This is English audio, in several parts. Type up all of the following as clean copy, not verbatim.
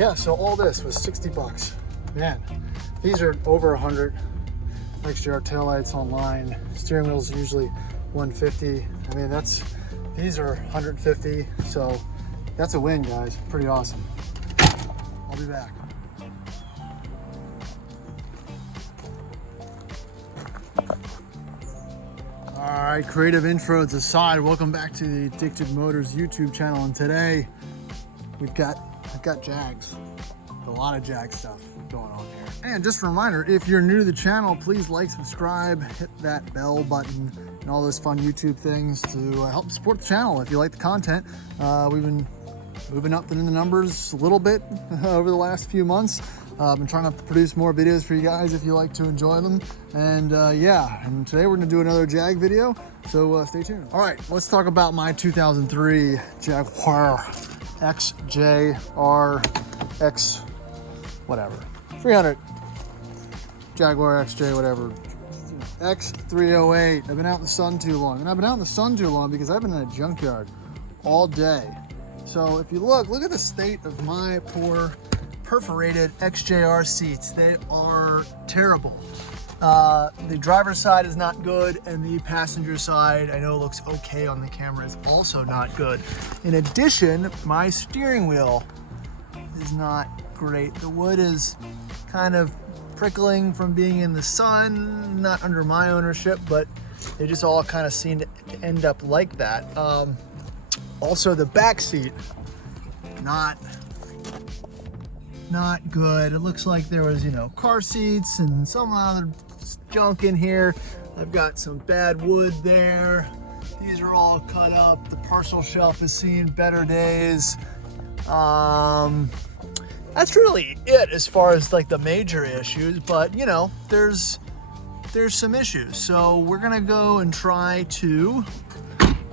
yeah, so all this was 60 bucks. Man, these are over 100. XJR taillights online. Steering wheel's usually 150. I mean, these are 150, so that's a win, guys. Pretty awesome. I'll be back. All right, creative intros aside, welcome back to the Addicted Motors YouTube channel. And today I've got Jags, a lot of Jag stuff going on here. And just a reminder, if you're new to the channel, please like, subscribe, hit that bell button, and all those fun YouTube things to help support the channel. If you like the content, we've been moving up in the numbers a little bit over the last few months. I've been trying to produce more videos for you guys if you like to enjoy them. And yeah, and today we're gonna do another Jag video, so stay tuned. All right, let's talk about my 2003 Jaguar XJR X whatever 300 Jaguar XJ whatever X308. I've been out in the sun too long, and I've been out in the sun too long because I've been in a junkyard all day. So if you look at the state of my poor perforated XJR seats. They are terrible. The driver's side is not good, and the passenger side, I know looks okay on the camera, is also not good. In addition, my steering wheel is not great. The wood is kind of prickling from being in the sun, not under my ownership, but they just all kind of seem to end up like that. Also, the back seat, not good. It looks like there was, car seats and some other junk in here. I've got some bad wood there. These are all cut up. The parcel shelf has seen better days. That's really it as far as like the major issues, but there's some issues. So we're gonna go and try to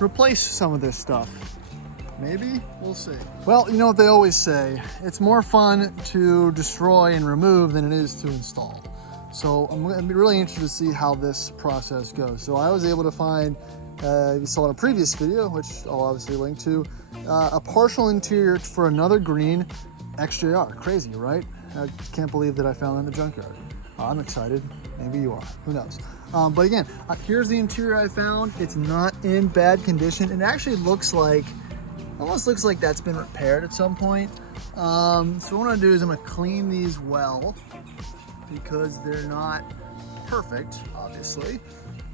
replace some of this stuff. Maybe, we'll see. Well, you know what they always say, it's more fun to destroy and remove than it is to install. So I'm gonna be really interested to see how this process goes. So I was able to find, you saw in a previous video, which I'll obviously link to, a partial interior for another green XJR. Crazy, right? I can't believe that I found it in the junkyard. I'm excited, maybe you are, who knows? But again, here's the interior I found. It's not in bad condition. It actually almost looks like that's been repaired at some point. So what I'm gonna do is I'm gonna clean these well because they're not perfect, obviously.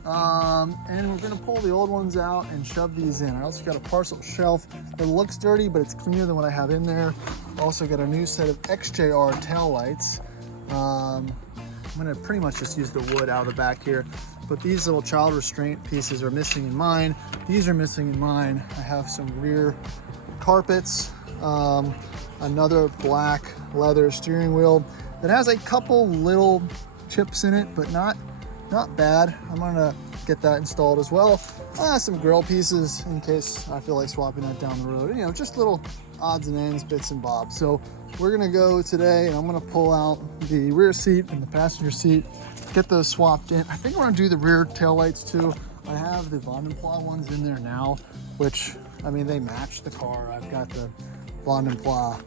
And we're gonna pull the old ones out and shove these in. I also got a parcel shelf. It looks dirty, but it's cleaner than what I have in there. Also got a new set of XJR taillights. I'm gonna pretty much just use the wood out of the back here. But these little child restraint pieces are missing in mine. These are missing in mine. I have some rear carpets, another black leather steering wheel that has a couple little chips in it, but not bad. I'm gonna get that installed as well. Some grill pieces in case I feel like swapping that down the road. Just little odds and ends, bits and bobs. So we're gonna go today, and I'm gonna pull out the rear seat and the passenger seat, get those swapped in. I think we're gonna do the rear taillights too. I have the Von den Plow ones in there now, which, I mean, they match the car. I've got the Von den Plow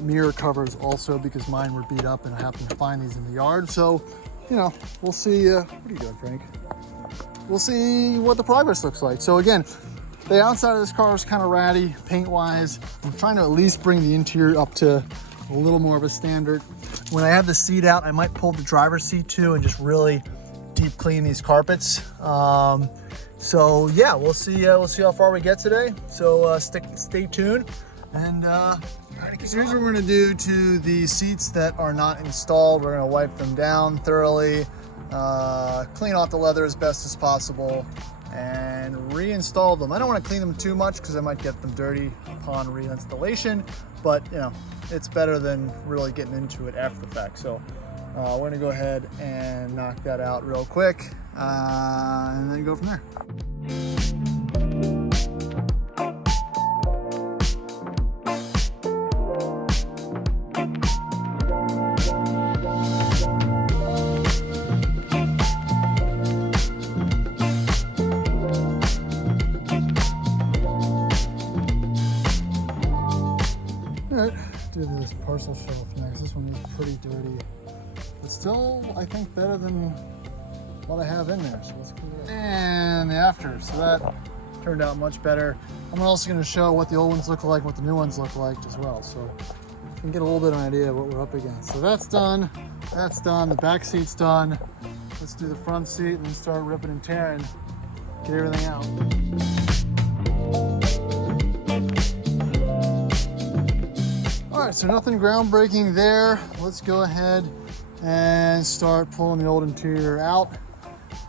mirror covers also because mine were beat up and I happened to find these in the yard. So, we'll see. What are you doing, Frank? We'll see what the progress looks like. So again, the outside of this car is kind of ratty paint-wise. I'm trying to at least bring the interior up to a little more of a standard. When I have the seat out, I might pull the driver's seat too and just really deep clean these carpets. So yeah, we'll see how far we get today. So stay tuned. And here's what we're gonna do to the seats that are not installed. We're gonna wipe them down thoroughly, clean off the leather as best as possible, and reinstall them. I don't want to clean them too much because I might get them dirty upon reinstallation, but it's better than really getting into it after the fact. So we're gonna go ahead and knock that out real quick, and then go from there. All right, do this parcel shelf next. This one is pretty dirty, but still, I think, better than what I have in there. So let's clean it up. And the after, so that turned out much better. I'm also going to show what the old ones look like, what the new ones look like as well, so you can get a little bit of an idea of what we're up against. So that's done, the back seat's done. Let's do the front seat and start ripping and tearing, get everything out. All right, so nothing groundbreaking there. Let's go ahead and start pulling the old interior out,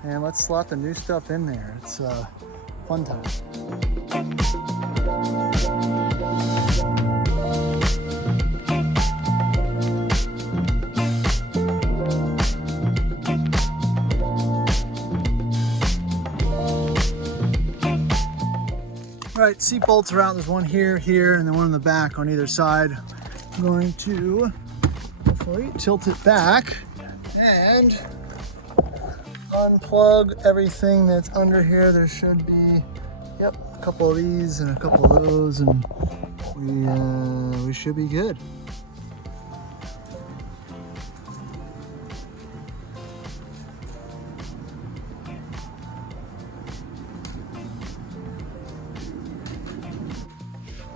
and let's slot the new stuff in there. It's a fun time. All right, seat bolts are out. There's one here, and then one in the back on either side. I'm going to hopefully tilt it back and unplug everything that's under here. There should be, yep, a couple of these and a couple of those, and we should be good.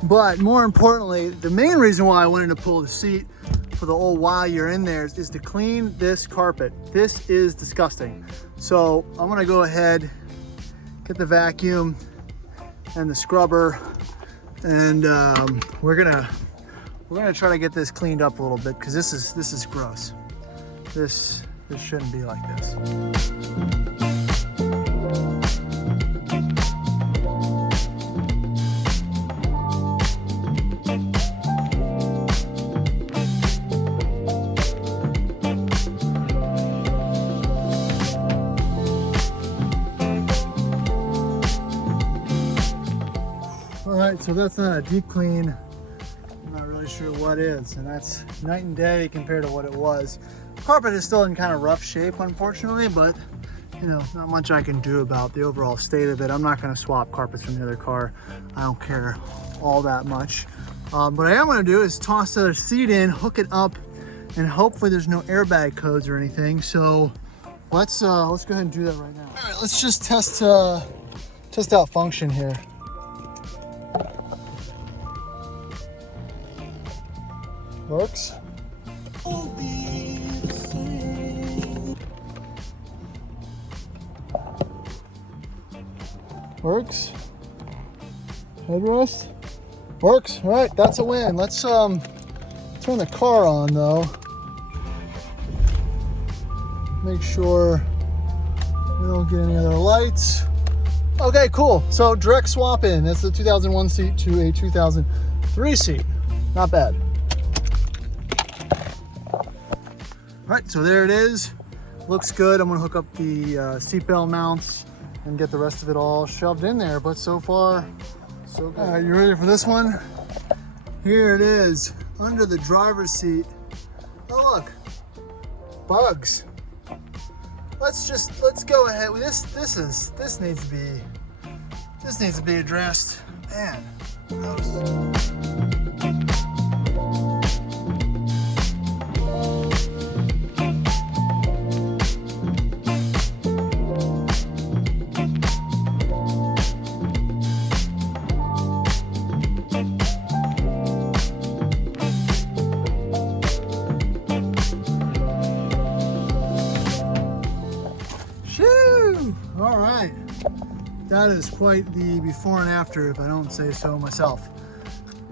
But more importantly, the main reason why I wanted to pull the seat for the old while you're in there is to clean this carpet. This is disgusting. So I'm gonna go ahead, get the vacuum and the scrubber, and we're gonna try to get this cleaned up a little bit, because this is gross. This shouldn't be like this. Alright, so that's not a deep clean. I'm not really sure what is, and that's night and day compared to what it was. The carpet is still in kind of rough shape, unfortunately, but you know, not much I can do about the overall state of it. I'm not going to swap carpets from the other car. I don't care all that much. What I am going to do is toss the other seat in, hook it up, and hopefully there's no airbag codes or anything. So let's go ahead and do that right now. All right, let's just test out function here. Works. Works. Headrest. Works. All right, that's a win. Let's turn the car on though. Make sure we don't get any other lights. Okay, cool. So direct swap in. That's the 2001 seat to a 2003 seat. Not bad. All right, so there it is. Looks good. I'm gonna hook up the seatbelt mounts and get the rest of it all shoved in there, but so far, so good. All right, you ready for this one? Here it is, under the driver's seat. Oh look, bugs. Let's go ahead with this. This needs to be addressed. Man, gross. All right, that is quite the before and after, if I don't say so myself.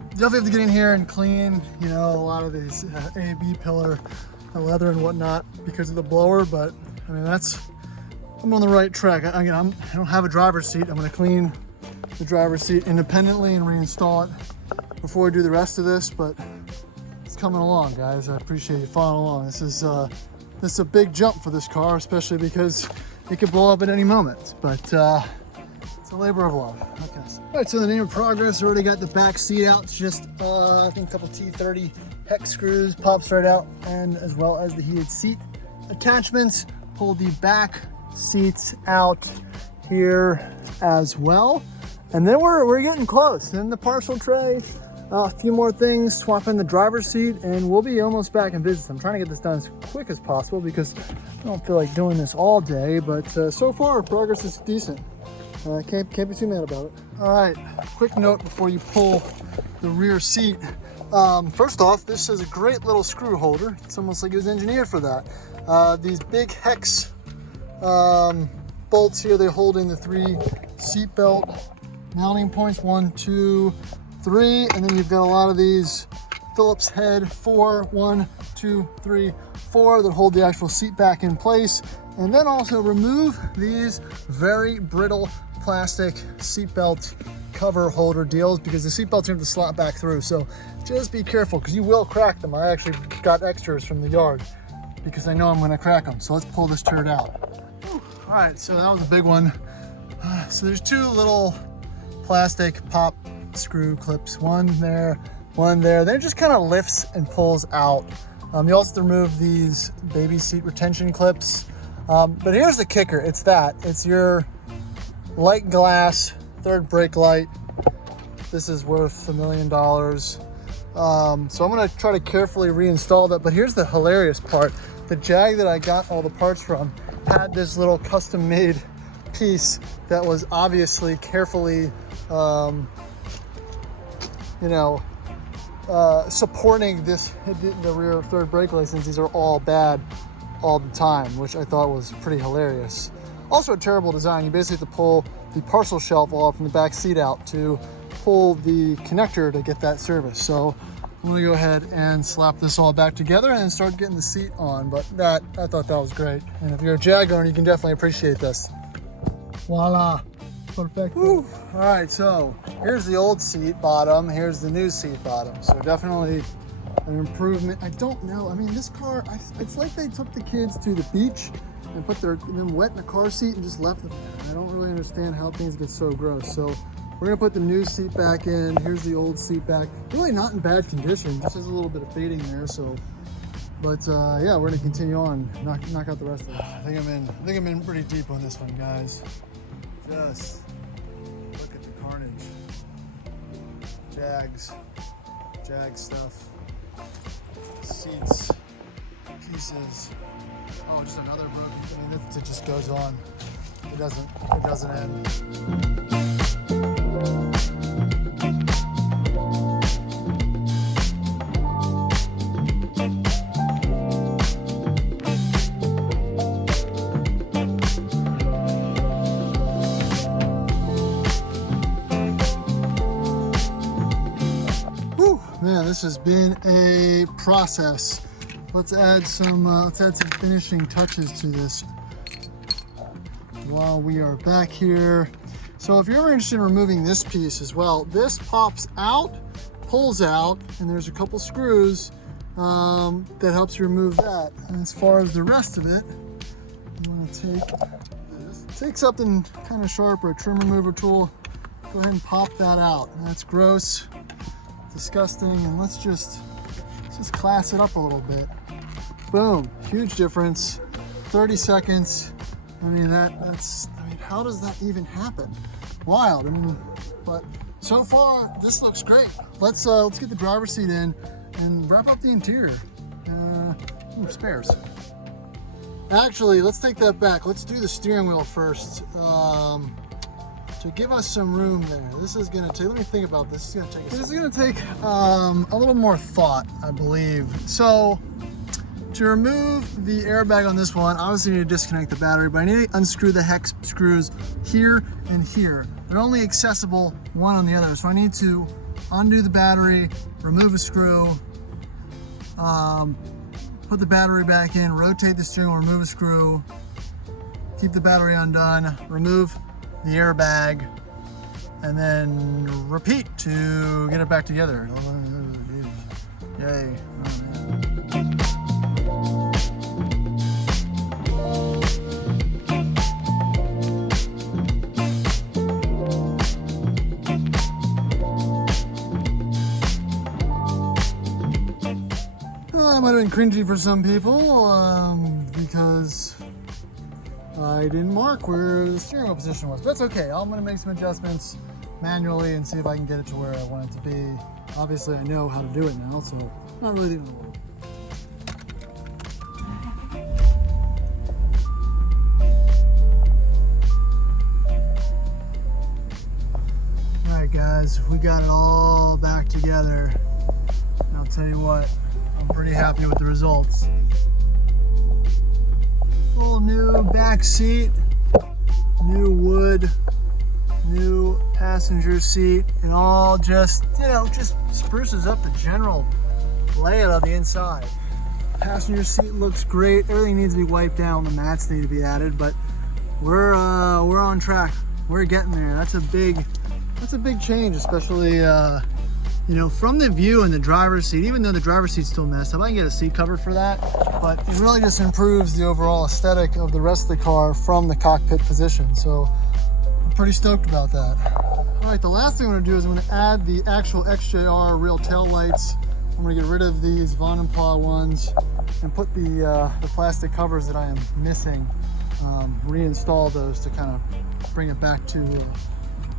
Definitely have to get in here and clean, you know, a lot of these A and B pillar leather and whatnot because of the blower, but I mean, I'm on the right track. I don't have a driver's seat. I'm gonna clean the driver's seat independently and reinstall it before we do the rest of this, but it's coming along, guys. I appreciate you following along. This is a big jump for this car, especially because it could blow up at any moment, but it's a labor of love. Okay. All right, so the name of progress, already got the back seat out. It's just, I think a couple T30 hex screws, pops right out, and as well as the heated seat attachments. Pull the back seats out here as well. And then we're getting close. Then the parcel tray, A few more things, swap in the driver's seat, and we'll be almost back in business. I'm trying to get this done as quick as possible because I don't feel like doing this all day, but so far progress is decent. Can't be too mad about it. All right, quick note before you pull the rear seat. First off, this is a great little screw holder. It's almost like it was engineered for that. These big hex bolts here, they hold in the 3 seatbelt mounting points, 1, 2, 3, and then you've got a lot of these Phillips head 4, 1, 2, 3, 4 that hold the actual seat back in place. And then also remove these very brittle plastic seatbelt cover holder deals because the seatbelts are going to slot back through. So just be careful because you will crack them. I actually got extras from the yard because I know I'm going to crack them. So let's pull this turd out. Whew. All right, so that was a big one. So there's 2 little plastic pop screw clips, one there, one there. Then it just kind of lifts and pulls out. You also have to remove these baby seat retention clips. But here's the kicker, it's your light glass, 3rd brake light. This is worth $1 million. So I'm gonna try to carefully reinstall that, but here's the hilarious part. The Jag that I got all the parts from had this little custom made piece that was obviously carefully, supporting the rear 3rd brake light, since these are all bad all the time, which I thought was pretty hilarious. Also a terrible design. You basically have to pull the parcel shelf off from the back seat out to pull the connector to get that service. So I'm gonna go ahead and slap this all back together and start getting the seat on. But I thought that was great. And if you're a Jag owner, you can definitely appreciate this. Voila, perfect. All right, so here's the old seat bottom. Here's the new seat bottom. So definitely an improvement. I don't know. I mean, this car, it's like they took the kids to the beach and put them wet in the car seat and just left them there. I don't really understand how things get so gross. So we're gonna put the new seat back in. Here's the old seat back. Really not in bad condition. Just has a little bit of fading there. So, but yeah, we're gonna continue on. Knock out the rest of it. I think I'm in pretty deep on this one, guys. Just look at the carnage. Jag stuff. Seats, pieces. Oh, just another broken. I mean, it just goes on. It doesn't end. Whew, man, this has been a process. Let's add some finishing touches to this while we are back here. So if you're ever interested in removing this piece as well, this pops out, pulls out, and there's a couple screws that helps you remove that. And as far as the rest of it, I'm gonna take something kind of sharp or a trim remover tool, go ahead and pop that out. That's gross, disgusting, and let's just class it up a little bit. Boom, huge difference, 30 seconds. I mean, how does that even happen? Wild. I mean, but so far, this looks great. Let's get the driver's seat in and wrap up the interior. Spares. Actually, let's take that back. Let's do the steering wheel first. To give us some room there. This is gonna take, let me think about this. This is gonna take a little more thought, I believe. So, to remove the airbag on this one, obviously you need to disconnect the battery, but I need to unscrew the hex screws here and here. They're only accessible one on the other, so I need to undo the battery, remove a screw, put the battery back in, rotate the steering wheel, remove a screw, keep the battery undone, remove the airbag, and then repeat to get it back together. Yay. Oh, man. That might have been cringy for some people because I didn't mark where the steering wheel position was. But that's okay. I'm going to make some adjustments manually and see if I can get it to where I want it to be. Obviously I know how to do it now, so not really the end of the world. Alright guys, we got it all back together. And I'll tell you what, I'm pretty happy with the results. Full new back seat, new wood, new passenger seat, and all just, you know, just spruces up the general layout of the inside. Passenger seat looks great. Everything needs to be wiped down. The mats need to be added, but we're on track. We're getting there. That's a big change, especially you know, from the view in the driver's seat. Even though the driver's seat's still messed up, I can get a seat cover for that, but it really just improves the overall aesthetic of the rest of the car from the cockpit position. So I'm pretty stoked about that. All right, the last thing I'm gonna do is I'm gonna add the actual XJR real tail lights. I'm gonna get rid of these Von and Pla ones and put the plastic covers that I am missing, reinstall those to kind of bring it back to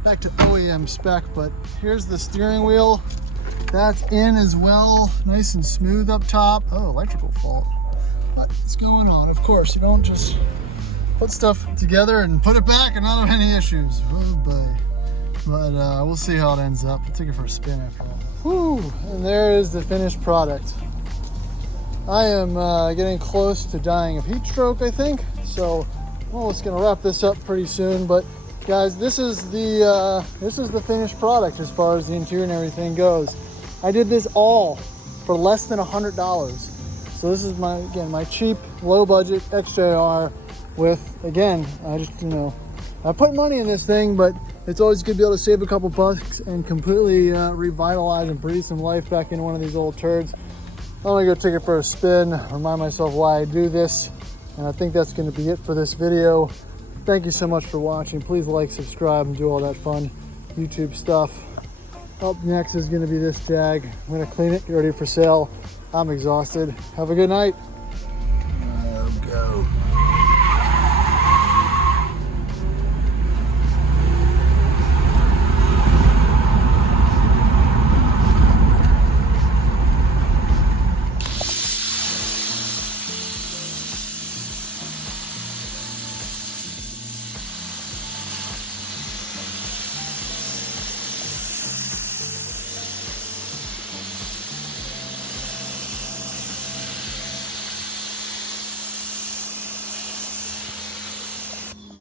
OEM spec. But here's the steering wheel. That's in as well, nice and smooth up top. Oh, electrical fault. What's going on? Of course, you don't just put stuff together and put it back and not have any issues. Oh boy. But we'll see how it ends up. I'll take it for a spin after all. Whew, and there is the finished product. I am getting close to dying of heat stroke, I think. So I'm almost gonna wrap this up pretty soon. But guys, this is the finished product as far as the interior and everything goes. I did this all for less than $100. So this is my cheap, low budget XJR with, again, I just, you know, I put money in this thing, but it's always good to be able to save a couple bucks and completely revitalize and breathe some life back into one of these old turds. I'm gonna go take it for a spin, remind myself why I do this, and I think that's gonna be it for this video. Thank you so much for watching. Please like, subscribe, and do all that fun YouTube stuff. Up next is gonna be this Jag. I'm gonna clean it, get ready for sale. I'm exhausted. Have a good night.